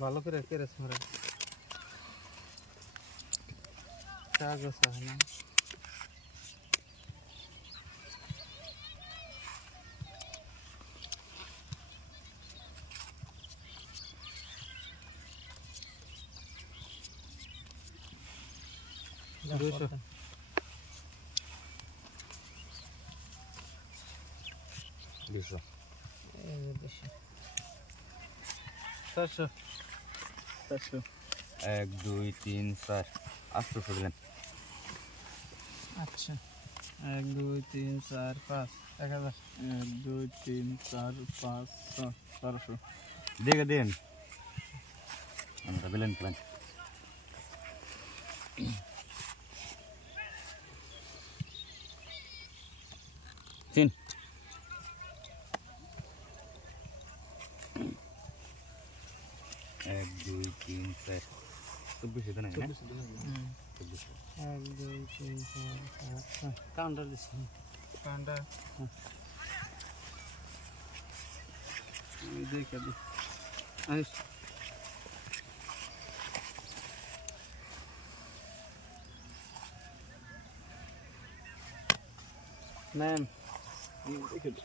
ভালো করে কেরেছ মারে কাগজ হয় না দুশো দুশো চারশো চারশো 1 2 3 4 800 দিলেন আচ্ছা 1 2 3 4 5 1000 1 2 3 4 5 6 1200 দেখে দেন আমরা বিলেন প্ল্যান তিন 1 2 3 4 24 দিন না 24 দিন 1 2 3 4 5 কাউন্টার দিছি কাউন্টার দেখে দি আইস ম্যাম দেখে দি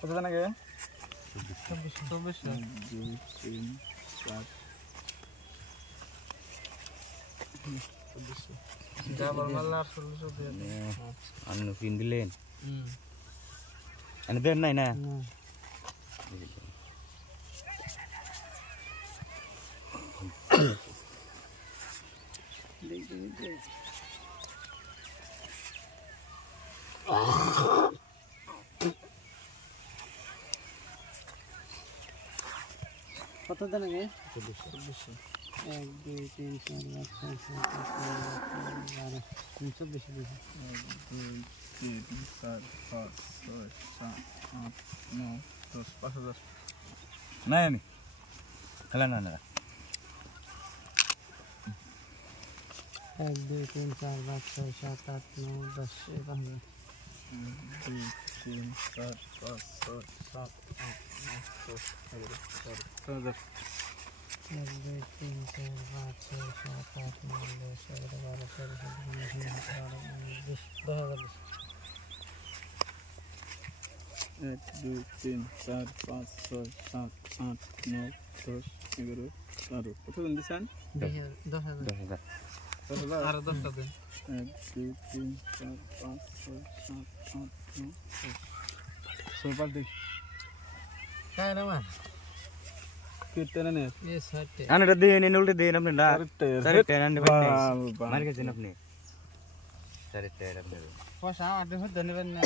কত জানা গে 24 2 3 4 ডাবল মারলা 1600 দিয়ে আন্নু পিন দিলেন এনে দেন নাই না কত জানা গে 24 1 2 3 4 5 6 7 8 9 10 24 1 2 3 4 5 6 7 8 9 10 5000 নাই আমি খেলা না না 1 2 3 4 5 6 7 8 9 10 11 2 3 4 5 6 7 8 9 10 11 1 2 3 4 5 6 7 8 9 10 11 12 13 1 2 3 4 5 6 7 8 9 10 11 12 কত দিন দিছেন 10000 আর 10 টা দিন 1 2 3 4 5 6 7 8 9 10 সোপাল দেখ কাই না মান কিতনে নে ये 60 আনেটা দেন এনে উল্টে দেন আপনি না চারটে আনতে পারেন মার গেছেন আপনি চারটে আপনি পয়সা আমার দেহ ধন্যবাদ না